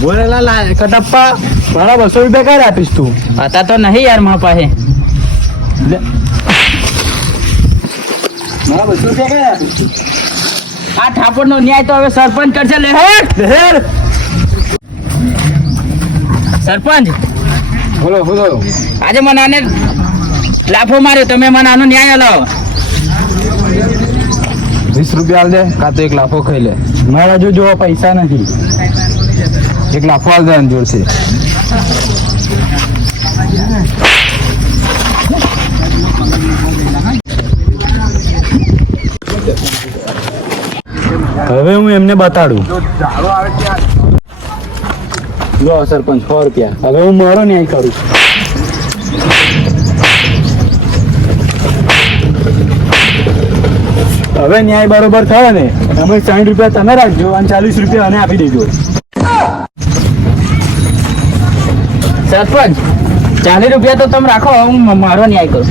બોલેલા કટપ્પા મારા 200 રૂપિયા ક્યારે આપીશ તું? હતા તો નહીં યાર મારા પાસે. મારા 200 રૂપિયા ક્યારે આપીશ તું? આ ઠાકોર નો ન્યાય તો હવે સરપંચ કરશે. લે હેડ. સરપંચ બોલો બોલો. આજે મને આને લાફો માર્યો, તમે મને આનો ન્યાય હલાવો. 20 રૂપિયા આલ દે, કાં તો 1 લાફો ખાઈ લે. મારા જો પૈસા નથી. 1 લાફો આલ દે જોડશે. હવે હું એમને બતાડું. લો સરપંચ 100 રૂપિયા. હવે હું મારો ન્યાય કરું. હવે ન્યાય બરોબર થયો ને, તમે 60 રૂપિયા તમે રાખજો અને 40 રૂપિયા અને આપી દેજો. સરપંચ 40 રૂપિયા તો તમે રાખો, હું મારો ન્યાય કરું.